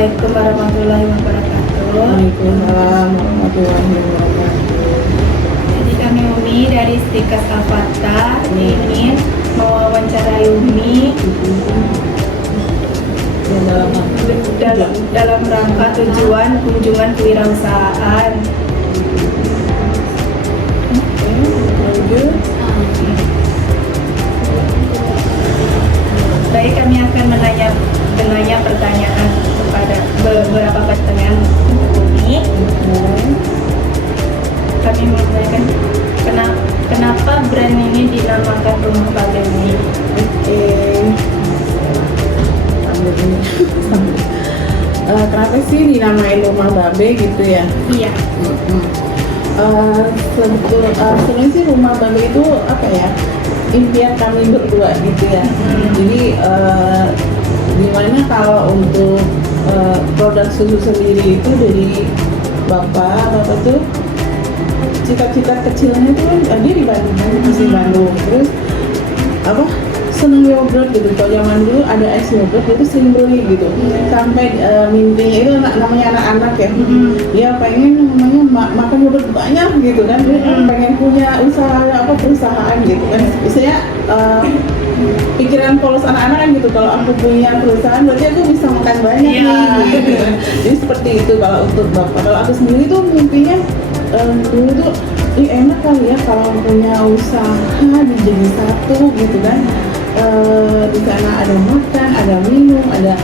Assalamualaikum warahmatullahi wabarakatuh. Waalaikumsalam warahmatullahi wabarakatuh. Jadi kami Umi dari Stikas Al-Fatah ingin mewawancarai Umi dalam rangka tujuan kunjungan kewirausahaan. Lanjut. Baik, kami akan menanya pertanyaan kepada beberapa pertanyaan Umi. Kami menanyakan kenapa brand ini dinamakan Rumah Babe Umi. Oke. Sambil ini. Kenapa sih dinamain Rumah Babe gitu ya? Iya. Sebenarnya sih Rumah Babe itu apa ya? Impian kami berdua gitu ya. Jadi dimana kalau untuk produk susu sendiri itu dari bapak tuh cita-cita kecilnya tuh dia di Bandung, masih Bandung. Terus apa seneng yogurt gitu. Kalau zaman dulu ada es yogurt dia tuh sering beli gitu. Sampai mimpinya itu namanya anak-anak ya. Dia pengen namanya makan yogurt banyak gitu kan. Dia pengen punya usaha apa perusahaan gitu kan. Biasanya pikiran polos anak-anak kan gitu. Kalau aku punya perusahaan berarti aku bisa makan banyak nih gitu kan. Jadi seperti itu kalau untuk bapak. Kalau aku sendiri tuh mimpinya dulu tuh enak kali ya kalau punya usaha jadi satu gitu kan. Di sana ada makan, ada minum, ada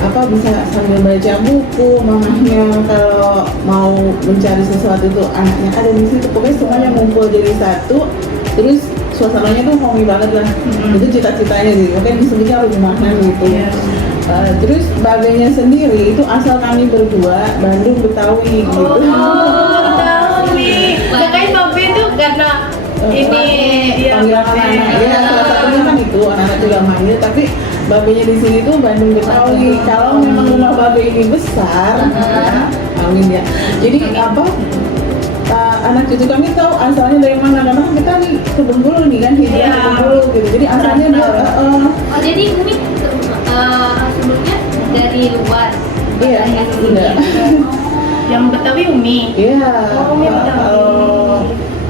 apa bisa sambil baca buku. Mamahnya kalau mau mencari sesuatu tuh anaknya ada di situ. Pokoknya semuanya ngumpul jadi satu. Terus suasananya tuh homey banget lah. Itu cita-citanya sih. Makanya disebutnya rumahan gitu. Terus babenya sendiri itu asal kami berdua Bandung Betawi gitu. Betawi. Makanya Babe itu karena ini panggilan anak-anak ya, salah satunya kan itu anak-anak juga manggil, tapi babenya di sini tuh Bandung Betawi. Kalau memang rumah babe ini besar, amin ya. Jadi apa? Anak cucu kami tahu asalnya dari mana, karena kita nih ke Bengkulu nih kan, hidup ke Bengkulu gitu. Jadi asalnya dia jadi Umi sebelumnya dari luar. iya, enggak. yang Betawi Umi. Iya. Oh, Umi Betawi.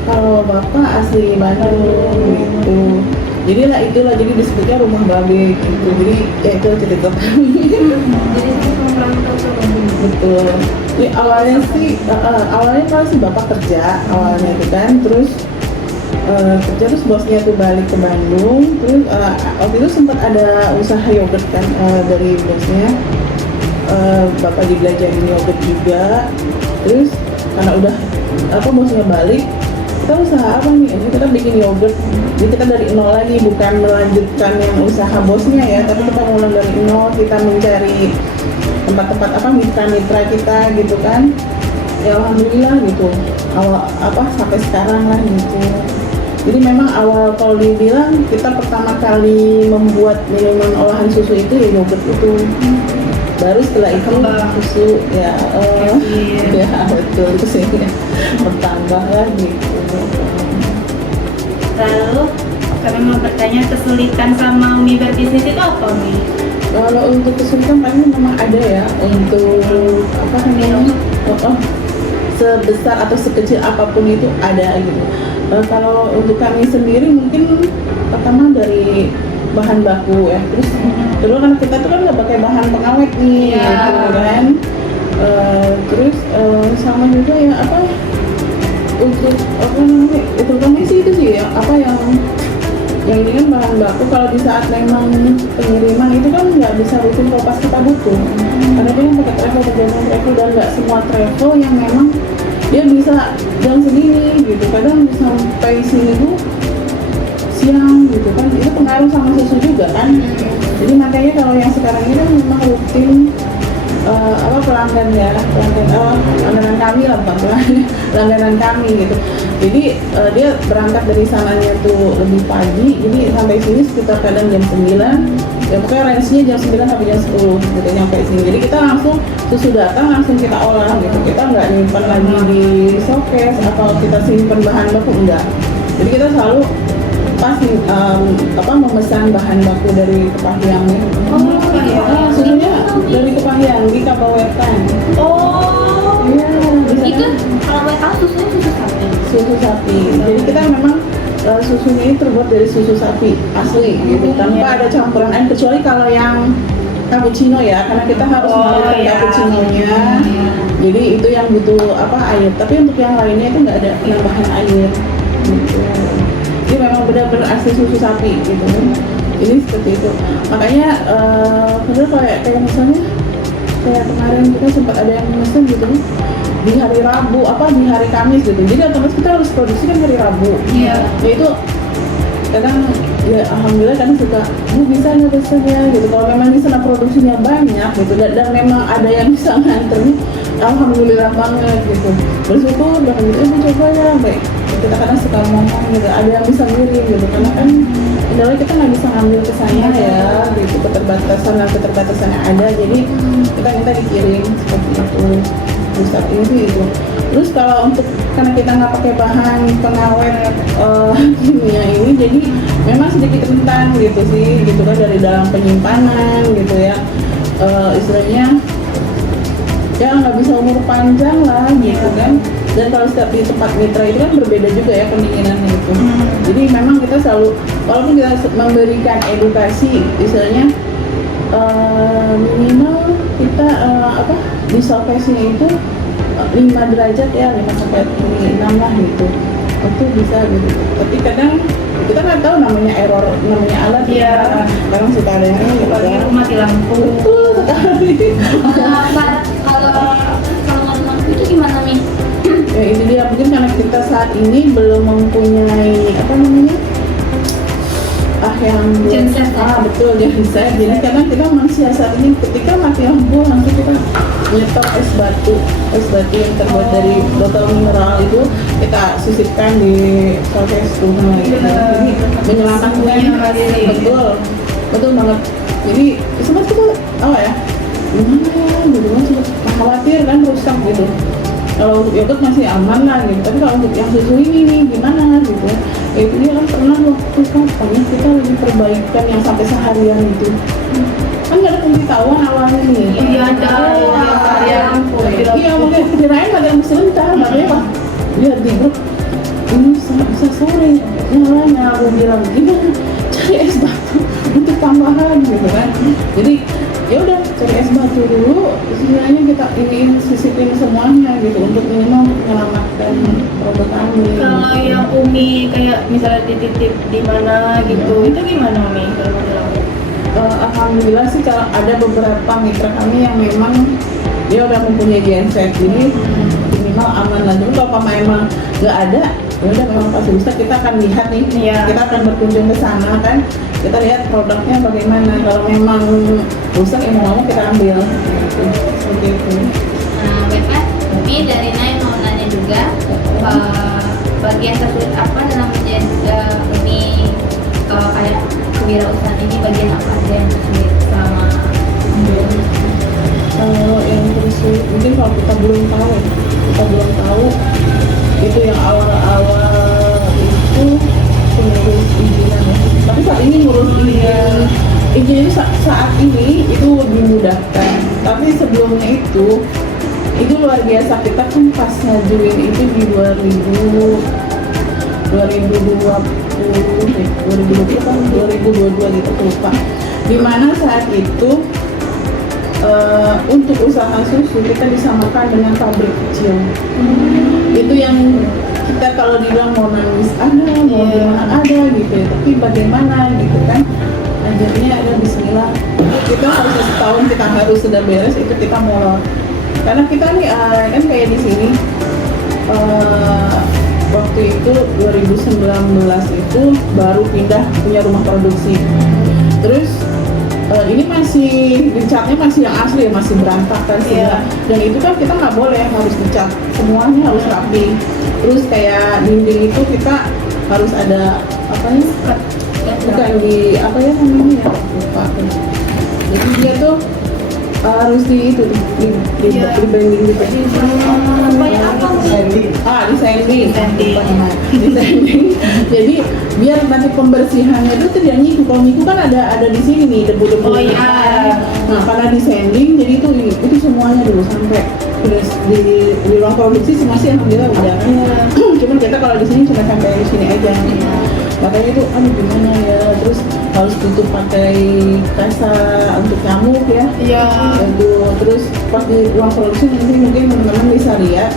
Kalau bapak asli Bandung gitu. Jadi lah itulah jadi disebutnya rumah babe gitu. Jadi ya itu cerita. Jadi merantau ke Bandung. Betul. Jadi awalnya sih awalnya sih bapak kerja awalnya itu kan, terus kerja terus bosnya tuh balik ke Bandung, terus waktu itu sempat ada usaha yogurt kan dari bosnya. Bapak dibelajarin yogurt juga, terus karena udah bosnya balik, kita usaha apa nih? Kita bikin yogurt. Jadi kita dari nol lagi, bukan melanjutkan yang usaha bosnya ya, tapi kita mulai dari nol. Kita mencari tempat-tempat mitra-mitra kita gitu kan. Ya alhamdulillah gitu. Awal sampai sekarang lah gitu. Jadi memang awal kalau dibilang kita pertama kali membuat minuman olahan susu itu ya yogurt itu. Baru setelah itu susu ya ya betul itu sih ya bertambah lah gitu. Lalu kami mau bertanya kesulitan sama Umi berbisnis itu apa Umi? Kalau untuk kesulitan paling memang ada ya untuk sebesar atau sekecil apapun itu ada gitu. Kalau untuk kami sendiri mungkin pertama dari bahan baku ya, terus dulu kan kita tuh kan nggak pakai bahan pengawet nih gitu kan. Terus sama juga ya untuk terutama sih itu sih ya yang ini kan bahan baku. Kalau di saat memang pengiriman itu kan nggak bisa rutin kalau pas kita butuh, karena dia kan pakai travel dan nggak semua travel yang memang dia bisa jam segini gitu, kadang sampai sini tuh siang gitu kan, itu pengaruh sama susu juga kan. Jadi makanya kalau yang sekarang ini kan memang rutin langganan kami lah, langganan kami gitu. Jadi dia berangkat dari sananya tuh lebih pagi, jadi sampai sini sekitar kadang jam 9 ya, pokoknya range-nya jam 9 sampai jam 10 gitu nyampe sini. Jadi kita langsung susu datang langsung kita olah gitu, kita nggak nyimpan lagi di showcase atau kita simpan bahan baku, enggak. Jadi kita selalu pas memesan bahan baku dari tempat yang susunya dari Kepangyang di Kabawetan. Oh. Iya, bisa Itu kan? kalau boleh tahu susunya susu sapi. Susu sapi. Jadi kita memang susunya ini terbuat dari susu sapi asli gitu, tanpa ada campuran air kecuali kalau yang cappuccino ya, karena kita harus mengalir iya. cappuccinonya. Jadi itu yang butuh air. Tapi untuk yang lainnya itu nggak ada penambahan air. Gitu. Jadi memang benar-benar asli susu sapi gitu. Ini seperti itu. Makanya bener kayak misalnya kayak kemarin kita sempat ada yang mesen gitu di hari Rabu di hari Kamis gitu. Jadi otomatis kita harus produksi kan hari Rabu. Iya. Ya itu kadang ya alhamdulillah kadang suka bisa nggak pesen ya gitu. Kalau memang di sana produksinya banyak gitu dan memang ada yang bisa nganter nih, alhamdulillah banget gitu. Bersyukur dan gitu coba ya baik. Kita kadang suka ngomong gitu, ada yang bisa ngirim gitu karena kan padahal kita nggak bisa ngambil ke sana ya gitu, keterbatasan yang ada, jadi kita minta dikirim seperti itu. Terus saat ini sih itu. Terus kalau untuk karena kita nggak pakai bahan pengawet kimia ini, jadi memang sedikit rentan gitu sih, gitu kan dari dalam penyimpanan gitu ya, istilahnya ya nggak bisa umur panjang lah gitu kan. Dan kalau setiap di tempat mitra itu kan berbeda juga ya pendinginannya itu. Jadi memang kita selalu, walaupun kita memberikan edukasi, istilahnya minimal kita di showcase-nya itu 5 derajat ya, 5 sampai 6 lah gitu. Itu bisa gitu. Tapi kadang kita nggak tahu namanya error, namanya alat. Iya. Kadang suka ada yang ini. Apalagi aku mati lampu. Betul sekali. Kalau mati lampu itu gimana Mi? Ya itu dia, mungkin karena kita saat ini belum mempunyai yang Genset ya? betul genset. Jadi kadang kita mensiasat ini ketika mati lampu langsung kita nyetok es batu yang terbuat dari botol mineral itu kita sisipkan di showcase rumah gitu. Jadi menyelamatkan, betul banget. Jadi sempat kita gimana gitu kan, khawatir kan rusak gitu. Kalau untuk yogurt masih aman lah gitu, tapi kalau untuk yang susu ini nih gimana gitu ya. Itu dia kan pernah waktu kapan kita lagi perbaikan yang sampai seharian itu kan nggak ada pemberitahuan awalnya nih. Iya ada. Iya mungkin kirain ada yang sebentar, makanya pas lihat di grup ini bisa sore nyalanya, aku bilang gimana cari es batu untuk tambahan gitu kan. Jadi ya udah cari es batu dulu, istilahnya kita ingin sisipin semuanya gitu untuk minimal menyelamatkan produk kami. Kalau yang Umi kayak misalnya dititip di mana gitu, itu gimana Umi kalau mau dilakukan? Alhamdulillah sih kalau ada beberapa mitra kami yang memang dia udah mempunyai genset, jadi minimal aman lah. Jadi kalau emang nggak ada, ya udah memang pasti bisa, kita akan lihat nih, kita akan berkunjung ke sana kan, kita lihat produknya bagaimana. Kalau memang rusak ya mau kita ambil gitu. Seperti itu. Nah, baiklah. Ini dari Nay mau nanya juga, bagian tersulit apa dalam menjadi ini kayak kewirausahaan ini, bagian apa aja yang tersulit selama yang tersulit mungkin kalau kita belum tahu itu yang awal-awal itu pengurus izinan ya. Tapi saat ini ngurus izin saat ini itu lebih mudahkan. Tapi sebelumnya itu luar biasa. Kita kan pas ngajuin itu di 2020 kan 2022 gitu lupa. Dimana saat itu untuk usaha susu kita disamakan dengan pabrik kecil. Itu yang kita kalau dibilang mau nangis ada, mau gimana ada gitu ya. Tapi bagaimana gitu kan, akhirnya ada bismillah. Kita harus setahun kita harus sudah beres itu kita molor. Karena kita nih kan kayak di sini waktu itu 2019 itu baru pindah punya rumah produksi. Terus ini masih dicatnya masih yang asli, masih berantakan sih. Dan itu kan kita nggak boleh, harus dicat semuanya, harus rapi. Terus kayak dinding itu kita harus ada bukan di namanya lupa. Jadi dia tuh harus di branding gitu. supaya apa? Descending. Descending. Descending. Jadi biar nanti pembersihannya itu tidak nyiku. Kalau nyiku kan ada di sini nih debu-debu. Oh iya. Nah karena descending jadi itu semuanya dulu sampai udah di ruang produksi masih alhamdulillah udah kan. Cuman kita kalau di sini cuma sampai di sini aja. Makanya itu aduh gimana ya, terus harus tutup pakai kasa untuk nyamuk ya. Iya. Terus pas di ruang produksi nanti mungkin teman-teman bisa lihat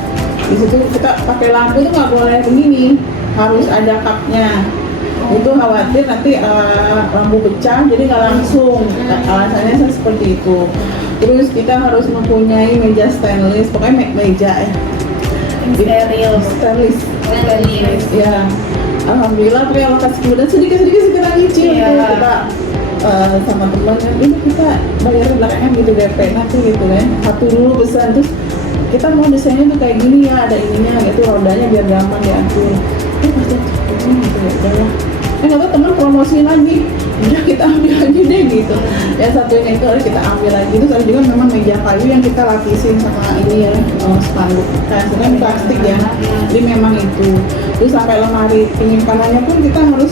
di situ kita pakai lampu itu nggak boleh begini, harus ada kapnya. Itu khawatir nanti lampu pecah jadi nggak langsung. Alasannya seperti itu. Terus kita harus mempunyai meja stainless, pokoknya meja Steril. stainless. Stainless. Ya, alhamdulillah pakai alokasi kemudian sedikit kita nyicil Iya. gitu, kita sama teman ini kita bayar belakangan gitu DP nanti gitu kan, satu dulu pesan terus kita mau desainnya tuh kayak gini ya, ada ininya gitu, rodanya biar gampang diatur. Pasti cepetnya gitu ya udah lah. Nggak tahu teman promosiin lagi, udah kita ambil aja deh gitu. Yang satunya itu harus kita ambil lagi. Terus ada juga memang meja kayu yang kita lapisin sama ini ya, spanduk. Nah, sebenarnya plastik ya, jadi memang itu. Terus sampai lemari penyimpanannya pun kita harus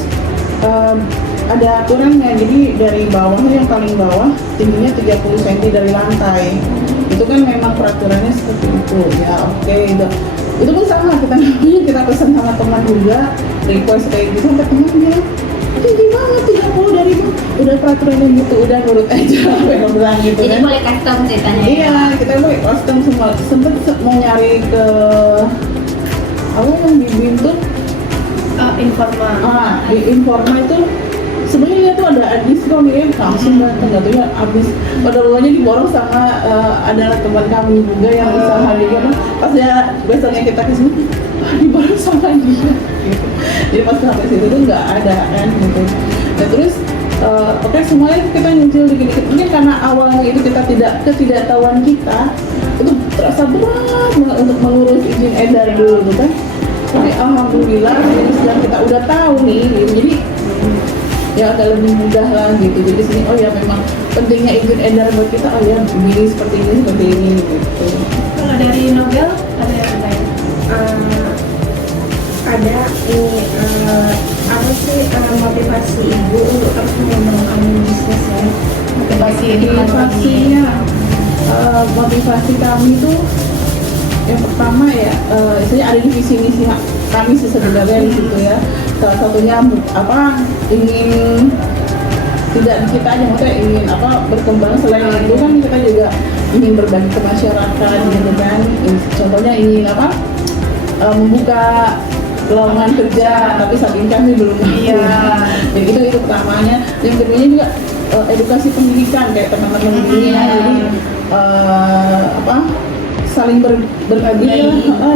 ada aturannya. Jadi dari bawahnya yang paling bawah tingginya 30 cm dari lantai. Itu kan memang peraturannya seperti itu. Ya oke, itu pun sama kita pesan sama teman juga, request kayak gitu sampai teman bilang tinggi banget 30 dari udah peraturannya gitu, udah nurut aja yang bilang gitu Jadi kan. boleh custom ceritanya. Iya, kita boleh custom semua. Sempet mau nyari ke apa yang di Bintu, Informal. di Informa itu sebenarnya tuh ada diskon ya, langsung datang nggak tuh ya habis. Pada awalnya diborong sama ada teman kami juga yang usaha juga, pas ya besoknya kita kesini diborong sama dia gitu. Jadi pas sampai situ tuh nggak ada kan gitu. Nah terus oke, semuanya kita nyicil dikit-dikit. Mungkin karena awalnya itu kita ketidaktahuan kita itu terasa berat banget untuk mengurus izin edar dulu tuh kan. Tapi alhamdulillah jadi setelah kita udah tahu nih gitu, jadi ya agak lebih mudah lah gitu. Jadi sini oh ya memang pentingnya izin edar buat kita, oh ya begini seperti ini gitu. Kalau dari Nobel ada yang lain? Ada ini apa sih motivasi ibu untuk terus mengembangkan bisnis ya? Motivasinya motivasi kami itu yang pertama ya istilahnya ada di visi misi kami sih sebenarnya di situ ya. Salah satunya ingin tidak kita aja maksudnya ingin berkembang, selain itu kan kita juga ingin berbagi ke masyarakat gitu kan. Contohnya ingin membuka lowongan kerja, tapi saat ini kami belum mampu. Jadi itu pertamanya. Yang keduanya juga edukasi pendidikan kayak teman-teman ini ya. Jadi saling berbagi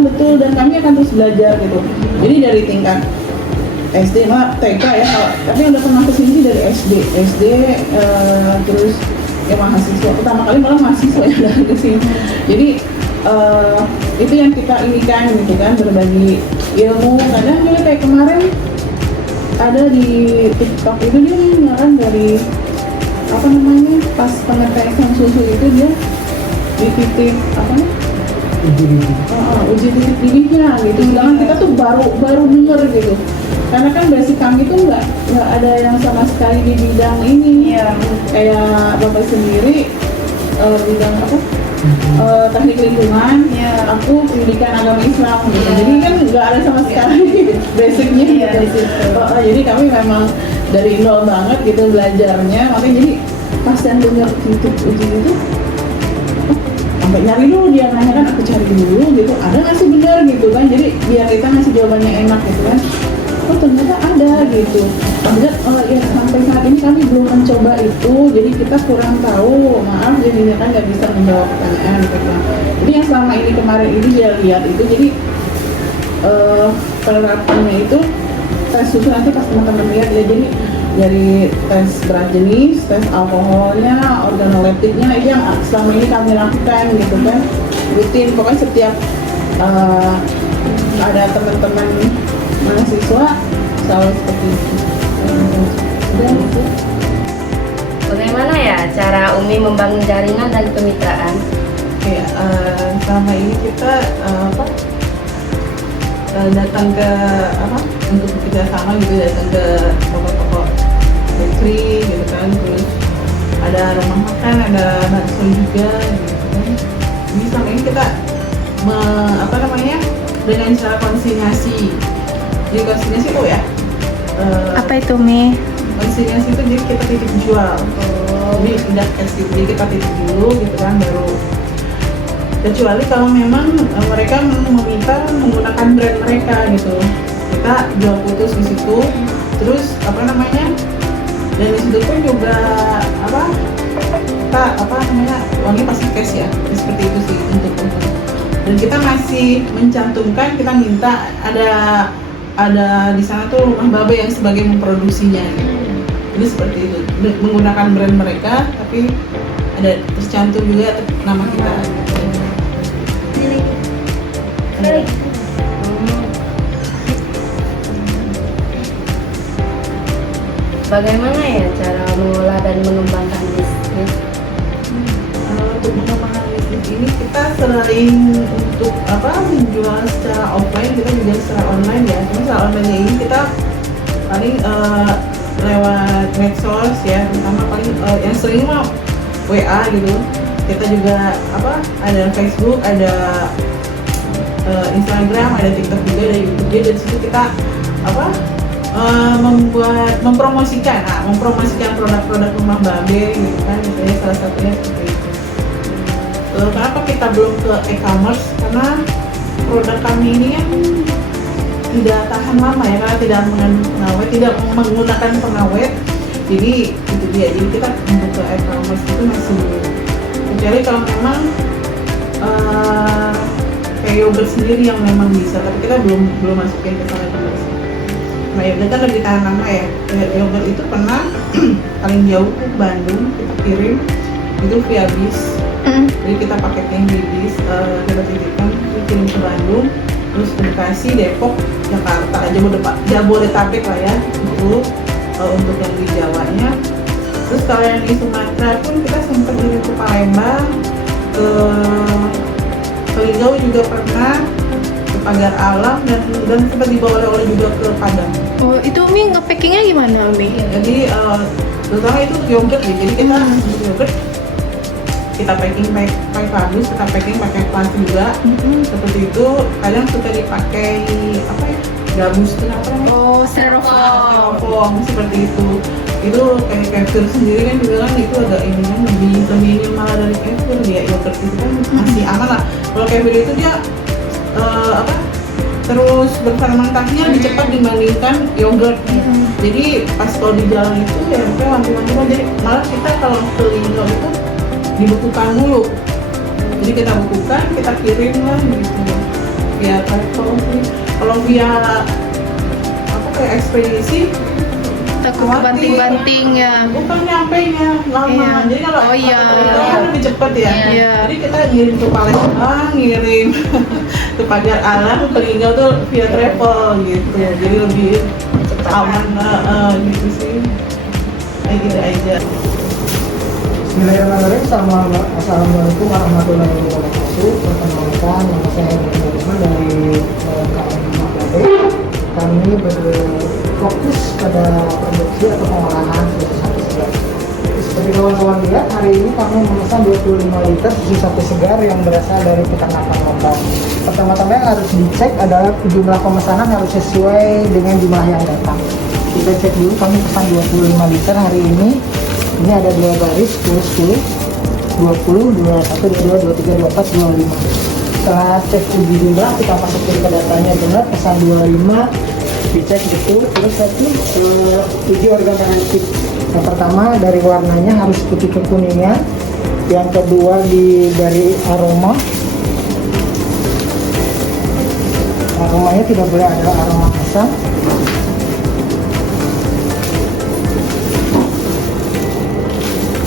betul, dan kami akan terus belajar gitu. Jadi dari tingkat SD TK ya, tapi udah pernah kesini dari SD terus ya mahasiswa, pertama kali malah mahasiswa yang datang ke sini. Jadi itu yang kita inikan gitu kan, berbagi ilmu. Kadang juga kayak kemarin ada di TikTok itu dia ngarang dari pas pengetesan susu itu dia di titik uji titik didihnya gitu. Sedangkan kita tuh baru denger gitu. Karena kan basic kami tuh nggak ada yang sama sekali di bidang ini. Kayak bapak sendiri bidang teknik lingkungan, aku pendidikan agama Islam gitu. Jadi kan nggak ada sama sekali basicnya gitu. Jadi kami memang dari nol banget gitu belajarnya. Makanya jadi pas yang dengar titik uji itu sampai nyari dulu, dia nanya kan, aku cari dulu gitu, ada nggak sih benar gitu kan. Jadi biar kita ngasih jawabannya enak gitu kan. Oh ternyata ada gitu. Kemudian ya sampai saat ini kami belum mencoba itu, jadi kita kurang tahu. Maaf jadinya kan nggak bisa menjawab pertanyaan gitu kan. Jadi yang selama ini kemarin ini dia lihat itu, jadi penerapannya itu tes susu nanti pas teman-teman lihat ya, jadi dari tes berat jenis, tes alkoholnya, organoleptiknya itu yang selama ini kami lakukan gitu kan, rutin. Pokoknya setiap ada teman-teman mahasiswa selalu seperti itu. Bagaimana ya cara Umi membangun jaringan dan kemitraan? Selama ini kita datang ke apa untuk bekerja sama gitu, datang ke toko-toko bakery gitu kan, terus ada rumah makan, ada bakso juga gitu kan. Jadi selama ini kita dengan cara konsinyasi. Jadi konsinyasi itu ya Apa itu Mi? konsinyasi itu jadi kita titip jual. Jadi udah kasih, jadi kita titip dulu gitu kan, baru kecuali kalau memang mereka meminta menggunakan brand mereka gitu, kita jual putus di situ. Terus dan di situ pun juga uangnya pasti cash ya, seperti itu sih untuk. Dan kita masih mencantumkan, kita minta ada di sana tuh rumah babe yang sebagai memproduksinya gitu. Jadi seperti itu, menggunakan brand mereka tapi ada tercantum juga nama kita. Bagaimana ya cara mengelola dan mengembangkan bisnis? Untuk mengembangkan bisnis ini kita selain untuk menjual secara offline, kita juga secara online ya. Cuma secara online ini kita paling lewat medsos ya, terutama paling yang sering mah WA gitu. Kita juga ada Facebook, ada Instagram, ada TikTok juga, ada YouTube juga. Dari situ kita mempromosikan produk-produk rumah babe gitu kan, misalnya salah satunya seperti itu. Kenapa kita belum ke e-commerce? Karena produk kami ini kan tidak tahan lama ya, karena tidak mengandung pengawet, tidak menggunakan pengawet. Jadi itu dia. Jadi kita untuk ke e-commerce itu masih belum. Kecuali kalau memang kayak yogurt sendiri yang memang bisa, tapi kita belum masukin ke sana terus. Nah yogurt kan lebih tahan lama ya. Yogurt itu pernah paling jauh ke Bandung, kita kirim itu via bis. Jadi kita paketin di bis, kita titipkan, kirim ke Bandung, terus ke Bekasi, Depok, Jakarta, Jabodetabek lah ya, itu untuk yang di Jawanya. Terus kalau yang di Sumatera pun kita sempat kirim ke Palembang, ke Ligau juga pernah, ke Pagar Alam, dan sempat dibawa oleh juga ke Padang. Oh, itu Mi nge-packingnya gimana Mi? Jadi terutama itu yogurt ya. Jadi kita untuk yogurt kita packing pakai kardus, kita packing pakai plastik juga. Seperti itu. Kadang suka dipakai gabus itu apa namanya? Oh, styrofoam. Seperti itu. Itu kayak kefir sendiri kan juga kan itu agak lebih malah dari kefir ya. Yogurt itu kan masih aman lah. Kalau kefir itu dia terus berfermentasinya lebih cepat dibandingkan yogurt. Jadi pas kalau di jalan itu ya kayak wanti-wanti, jadi malah kita kalau beli yogurt itu dibekukan dulu. Jadi kita bekukan, kita kirim lah gitu. Ya kalau via kayak ekspedisi Takut banting-banting ya. bukan nyampenya lama. Iya. Jadi kalau kan lebih cepat ya. Iya. Jadi kita ngirim ke Palembang, ngirim ke Pagar Alam, ke Ligau tuh via travel gitu. Jadi lebih aman gitu sih. Kayak gitu aja. Bismillahirrahmanirrahim. Assalamualaikum warahmatullahi wabarakatuh. Perkenalkan, nama saya Ibrahim dari KM Rumah Babe. Kami berfokus pada produksi atau pengolahan susu sapi segar. Seperti kawan-kawan lihat, hari ini kami memesan 25 liter susu sapi segar yang berasal dari peternakan lokal. Pertama-tama yang harus dicek adalah jumlah pemesanan harus sesuai dengan jumlah yang datang. Kita cek dulu, kami pesan 25 liter hari ini. Ini ada 2 baris, 10, 20, 21, 22, 23, 24, 25. Setelah cek uji jumlah, kita masukin ke datanya benar, pesan 25, dicek betul, terus uji organoleptik. Yang pertama dari warnanya harus putih kekuningan, yang kedua dari aroma. Aromanya tidak boleh ada aroma asam.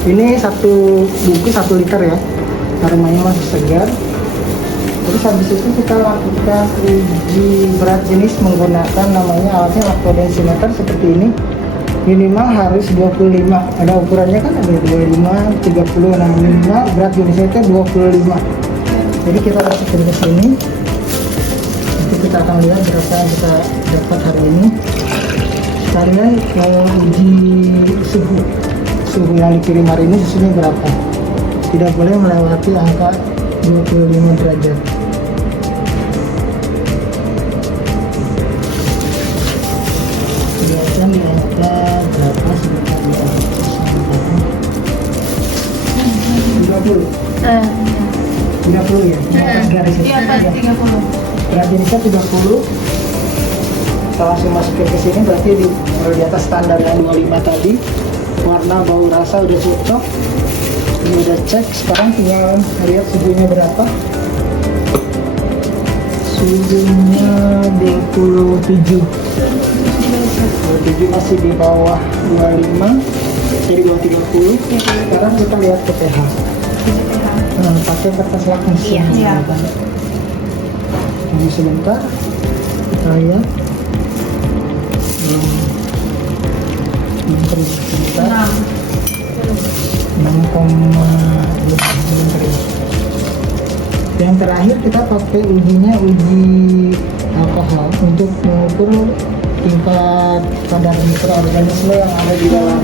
Ini satu bungkus 1 liter ya, aromanya masih segar. Terus habis itu kita lakukan uji berat jenis menggunakan namanya alatnya lactodensimeter seperti ini. Minimal harus 25, ada ukurannya kan, ada 25, 30, nah minimal berat jenisnya itu 25. Jadi kita masukin ke sini, Nanti kita akan lihat berapa yang kita dapat hari ini. Sekalian uji suhu yang dikirim hari ini suhunya berapa. Tidak boleh melewati angka 25 derajat. Biasanya di angka berapa sebentar ya? 30 ya? Di atas garis Di atas 30. Garisnya 30. Kita langsung masukin ke sini, berarti di atas standar yang 25 tadi. Warna, bau, rasa udah cocok. Ini udah cek, sekarang tinggal lihat suhunya berapa. Suhunya 27 masih di bawah 25, jadi bawah 30. Sekarang kita lihat ke pH. Pakai kertas lakmus. Iya. Tunggu sebentar, kita lihat. Sebentar. 6,5. Yang terakhir kita pakai uji alkohol untuk mengukur tingkat kadar mikroorganisme yang ada di dalam.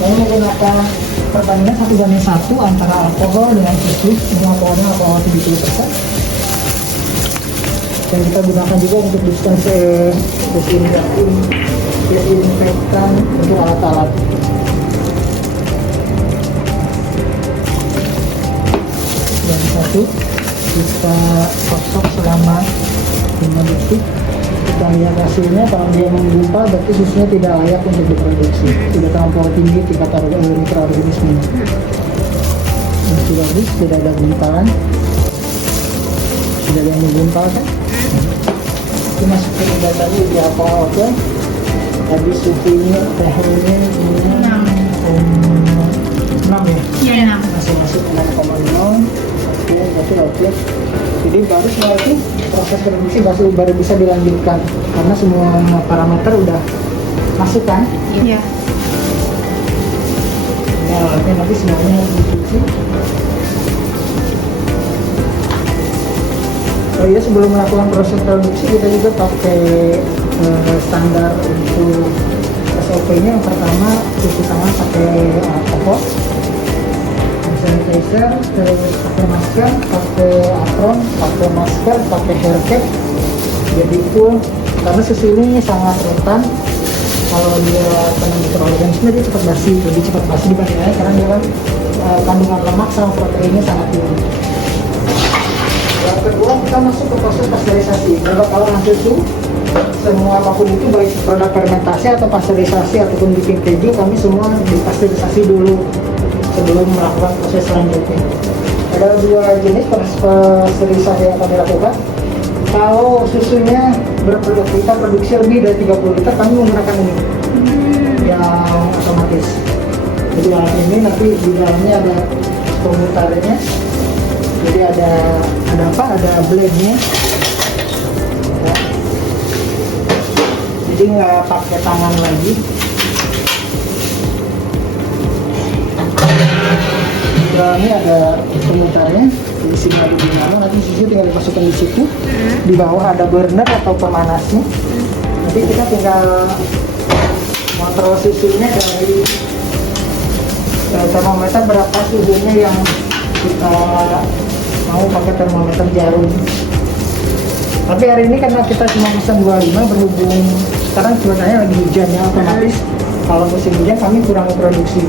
Kami menggunakan perbandingan 1:1 antara alkohol dengan susu. Ini alkohol 70%. Dan kita gunakan juga untuk desinfektan untuk alat-alat. Yang satu kita kosong selama 5 detik. Kita lihat hasilnya, kalau dia menggumpal berarti susunya tidak layak untuk diproduksi, sudah terlampau tinggi tingkat mikroorganisme. Masih bagus, tidak ada gumpalan, tidak ada yang menggumpal kan. Kita masukin datanya di apa oke. Tadi suhunya pH-nya 6 ya? Iya, 6. Masih masuk 6,0. Oke. Jadi baru berarti proses produksi baru bisa dilanjutkan karena semua parameter udah masuk kan? Iya. Ya, nanti semuanya harus dicuci. Oh iya, sebelum melakukan proses produksi kita juga pakai standar untuk SOP-nya. Yang pertama cuci tangan pakai alkohol, sanitizer, terus pakai masker, pakai apron, pakai masker, pakai hair cap. Jadi itu karena susu ini sangat rentan kalau dia kena mikroorganisme, dia cepat basi, lebih cepat basi dibandingkan karena dia kan kandungan lemak sama proteinnya sangat tinggi. Yang kedua kita masuk ke proses pasteurisasi. Kalau susu semua apapun itu, baik produk fermentasi atau pasteurisasi ataupun bikin keju, kami semua dipasteurisasi dulu sebelum melakukan proses selanjutnya. Ada 2 jenis pasteurisasi yang kami lakukan. Kalau susunya kita produksi lebih dari 30 liter, kami menggunakan ini yang otomatis. Jadi alat ini nanti di dalamnya ada pemutarnya. Jadi ada blade-nya. Ya. Jadi nggak pakai tangan lagi. Ini ada pemutarnya, di sini ada dinamo, nanti susu tinggal dimasukkan di situ. Di bawah ada burner atau pemanasnya. Nanti kita tinggal kontrol susunya dari termometer, berapa suhunya yang kita mau pakai termometer jarum. Tapi hari ini karena kita cuma pesan 25, berhubung sekarang cuacanya lagi hujan ya, otomatis kalau musim hujan kami kurang produksi.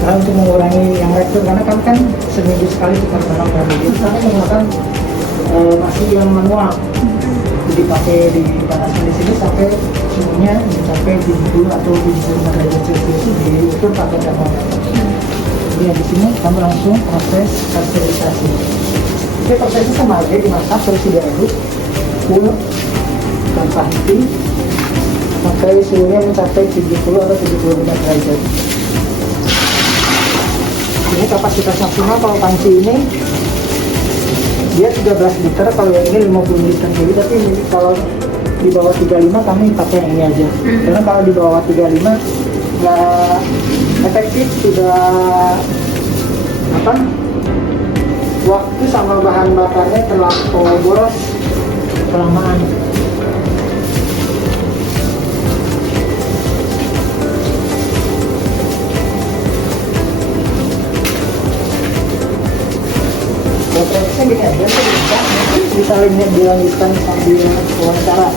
Karena untuk mengurangi yang reaktor, karena kami kan seminggu sekali kita tanam produksi, kami menggunakan masih yang manual. Jadi pakai dipanaskan di sini sampai suhunya mencapai 70 atau 75 derajat Celcius, diukur pakai termometer. Jadi di sini kami langsung proses pasteurisasi. Jadi prosesnya sama aja, dimasak terus diaduk full tanpa henti sampai suhunya mencapai 70 atau 75 derajat. Ini kapasitas maksimal kalau panci ini dia 13 liter, kalau yang ini 50 liter. Jadi tapi kalau di bawah 35 kami pakai yang ini aja. Karena kalau di bawah 35 nggak efektif, sudah waktu sama bahan bakarnya terlalu boros kelamaan. Prosesnya gini aja, bisa dilanjutkan sambil wawancara.